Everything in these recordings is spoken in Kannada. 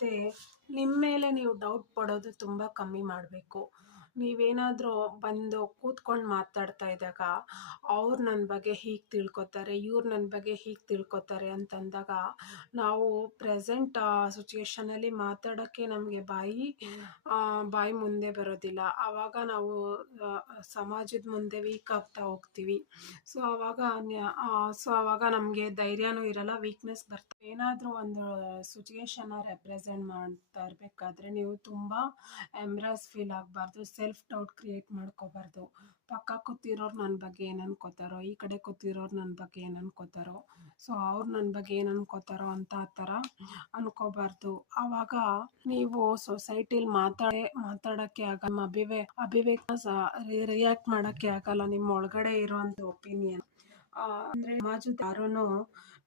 ಮತ್ತು ನಿಮ್ಮ ಮೇಲೆ ನೀವು ಡೌಟ್ ಪಡೋದು ತುಂಬ ಕಮ್ಮಿ ಮಾಡಬೇಕು. ನೀವೇನಾದರೂ ಬಂದು ಕೂತ್ಕೊಂಡು ಮಾತಾಡ್ತಾ ಇದ್ದಾಗ ಅವ್ರು ನನ್ನ ಬಗ್ಗೆ ಹೀಗೆ ತಿಳ್ಕೊತಾರೆ, ಇವ್ರು ನನ್ನ ಬಗ್ಗೆ ಹೀಗೆ ತಿಳ್ಕೊತಾರೆ ಅಂತಂದಾಗ ನಾವು ಪ್ರೆಸೆಂಟ್ ಸಿಚುವೇಶನಲ್ಲಿ ಮಾತಾಡೋಕ್ಕೆ ನಮಗೆ ಬಾಯಿ ಮುಂದೆ ಬರೋದಿಲ್ಲ. ಆವಾಗ ನಾವು ಸಮಾಜದ ಮುಂದೆ ವೀಕ್ ಆಗ್ತಾ ಹೋಗ್ತೀವಿ. ಆವಾಗ ನಮಗೆ ಧೈರ್ಯನೂ ಇರಲ್ಲ, ವೀಕ್ನೆಸ್ ಬರ್ತದೆ. ಏನಾದರೂ ಒಂದು ಸಿಚುವೇಶನ್ನ ರೆಪ್ರೆಸೆಂಟ್ ಮಾಡ್ತಾ ಇರಬೇಕಾದ್ರೆ ನೀವು ತುಂಬ ಎಂಬ್ರಾಸ್ ಫೀಲ್ ಆಗಬಾರ್ದು, ಸೆಲ್ಫ್ ಡೌಟ್ ಕ್ರಿಯೇಟ್ ಮಾಡ್ಕೋಬಾರ್ದು. ಪಕ್ಕ ಕೂತಿರೋರು ನನ್ನ ಬಗ್ಗೆ ಏನು ಅನ್ಕೋತಾರೋ, ಈ ಕಡೆ ಕೂತಿರೋರು ನನ್ನ ಬಗ್ಗೆ ಏನು ಅನ್ಕೋತಾರೋ, ಸೊ ಅವ್ರು ನನ್ನ ಬಗ್ಗೆ ಏನು ಅನ್ಕೋತಾರೋ ಅಂತ ಆ ಥರ ಅನ್ಕೋಬಾರ್ದು. ಆವಾಗ ನೀವು ಸೊಸೈಟಿಲಿ ಮಾತಾಡೋಕ್ಕೆ ಆಗಲ್ಲ, ಅಭಿವ್ಯಕ್ತ ರಿಯಾಕ್ಟ್ ಮಾಡೋಕ್ಕೆ ಆಗಲ್ಲ. ನಿಮ್ಮ ಒಳಗಡೆ ಇರೋಂಥ ಒಪಿನಿಯನ್ ಅಂದರೆ ಸಮಾಜದ ಯಾರೂ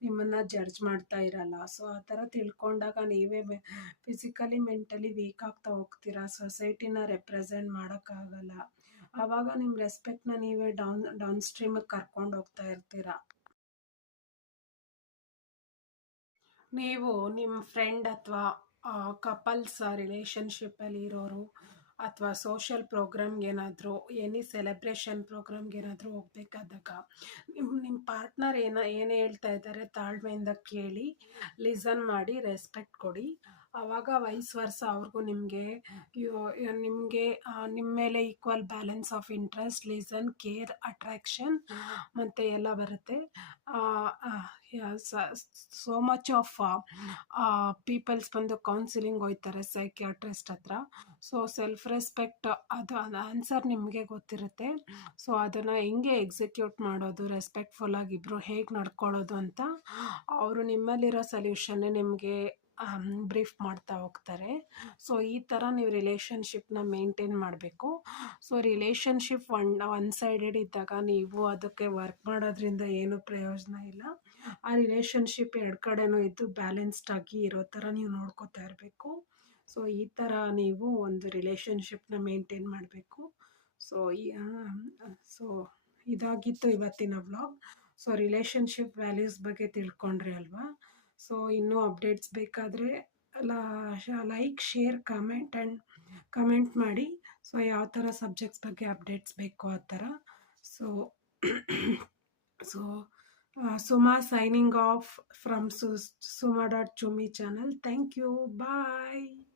ನಿಮ್ಮನ್ನು ಜಡ್ಜ್ ಮಾಡ್ತಾ ಇರಲ್ಲ. ಸೊ ಆ ಥರ ತಿಳ್ಕೊಂಡಾಗ ನೀವೇ ಫಿಸಿಕಲಿ ಮೆಂಟಲಿ ವೀಕ್ ಆಗ್ತಾ ಹೋಗ್ತೀರಾ, ಸೊಸೈಟಿನ ರೆಪ್ರೆಸೆಂಟ್ ಮಾಡೋಕ್ಕಾಗಲ್ಲ. ಆವಾಗ ನಿಮ್ಮ ರೆಸ್ಪೆಕ್ಟ್ನ ನೀವೇ ಡೌನ್ ಸ್ಟ್ರೀಮಿಗೆ ಕರ್ಕೊಂಡು ಹೋಗ್ತಾ ಇರ್ತೀರಾ. ನೀವು ನಿಮ್ಮ ಫ್ರೆಂಡ್ ಅಥವಾ ಕಪಲ್ಸ್ ರಿಲೇಷನ್ಶಿಪ್ಪಲ್ಲಿ ಇರೋರು ಅಥವಾ ಸೋಷಿಯಲ್ ಪ್ರೋಗ್ರಾಮ್ಗೇನಾದರೂ ಎನಿ ಸೆಲೆಬ್ರೇಷನ್ ಪ್ರೋಗ್ರಾಮ್ಗೇನಾದರೂ ಹೋಗ್ಬೇಕಾದಾಗ ನಿಮ್ಮ ಪಾರ್ಟ್ನರ್ ಏನು ಹೇಳ್ತಾ ಇದ್ದಾರೆ ತಾಳ್ಮೆಯಿಂದ ಕೇಳಿ, ಲಿಸನ್ ಮಾಡಿ, ರೆಸ್ಪೆಕ್ಟ್ ಕೊಡಿ. ಆವಾಗ ವೈಸ್ ವರ್ಸ ಅವ್ರಿಗೂ ನಿಮಗೆ ನಿಮ್ಮ ಮೇಲೆ equal balance of interest, listen, care, attraction ಮತ್ತು ಎಲ್ಲ ಬರುತ್ತೆ. ಸೋ ಮಚ್ ಆಫ್ ಪೀಪಲ್ಸ್ ಬಂದು ಕೌನ್ಸಿಲಿಂಗ್ ಹೋಗ್ತಾರೆ ಸೈಕ್ಯಾಟ್ರಿಸ್ಟ್ ಹತ್ರ. ಸೊ ಸೆಲ್ಫ್ ರೆಸ್ಪೆಕ್ಟ್ ಅದು ಆನ್ಸರ್ ನಿಮಗೆ ಗೊತ್ತಿರುತ್ತೆ. ಸೊ ಅದನ್ನು ಹೆಂಗೆ ಎಕ್ಸಿಕ್ಯೂಟ್ ಮಾಡೋದು, ರೆಸ್ಪೆಕ್ಟ್ಫುಲ್ಲಾಗಿ ಇಬ್ಬರು ಹೇಗೆ ನಡ್ಕೊಳ್ಳೋದು ಅಂತ ಅವರು ನಿಮ್ಮಲ್ಲಿರೋ ಸೊಲ್ಯೂಷನ್ನೇ ನಿಮಗೆ ಬ್ರೀಫ್ ಮಾಡ್ತಾ ಹೋಗ್ತಾರೆ. ಸೊ ಈ ಥರ ನೀವು ರಿಲೇಷನ್ಶಿಪ್ನ ಮೇಂಟೈನ್ ಮಾಡಬೇಕು. ಸೊ ರಿಲೇಷನ್ಶಿಪ್ ಒನ್ ಸೈಡೆಡ್ ಇದ್ದಾಗ ನೀವು ಅದಕ್ಕೆ ವರ್ಕ್ ಮಾಡೋದ್ರಿಂದ ಏನೂ ಪ್ರಯೋಜನ ಇಲ್ಲ. ಆ ರಿಲೇಷನ್ಶಿಪ್ ಎರಡು ಕಡೆನೂ ಇದ್ದು ಬ್ಯಾಲೆನ್ಸ್ಡ್ ಆಗಿ ಇರೋ ಥರ ನೀವು ನೋಡ್ಕೋತಾ ಇರಬೇಕು. ಸೊ ಈ ಥರ ನೀವು ಒಂದು ರಿಲೇಷನ್ಶಿಪ್ನ ಮೇಂಟೈನ್ ಮಾಡಬೇಕು. ಸೊ ಇದಾಗಿತ್ತು ಇವತ್ತಿನ ವ್ಲಾಗ್. ಸೊ ರಿಲೇಷನ್ಶಿಪ್ ವ್ಯಾಲ್ಯೂಸ್ ಬಗ್ಗೆ ತಿಳ್ಕೊಂಡ್ರಿ ಅಲ್ವಾ. ಸೊ ಇನ್ನೂ ಅಪ್ಡೇಟ್ಸ್ ಬೇಕಾದರೆ ಲೈಕ್, ಶೇರ್, ಕಮೆಂಟ್ ಮಾಡಿ. ಸೊ ಯಾವ ಥರ ಸಬ್ಜೆಕ್ಟ್ಸ್ ಬಗ್ಗೆ ಅಪ್ಡೇಟ್ಸ್ ಬೇಕು ಆ ಥರ. So Suma signing off from Suma.Chumi channel. Thank you. Bye.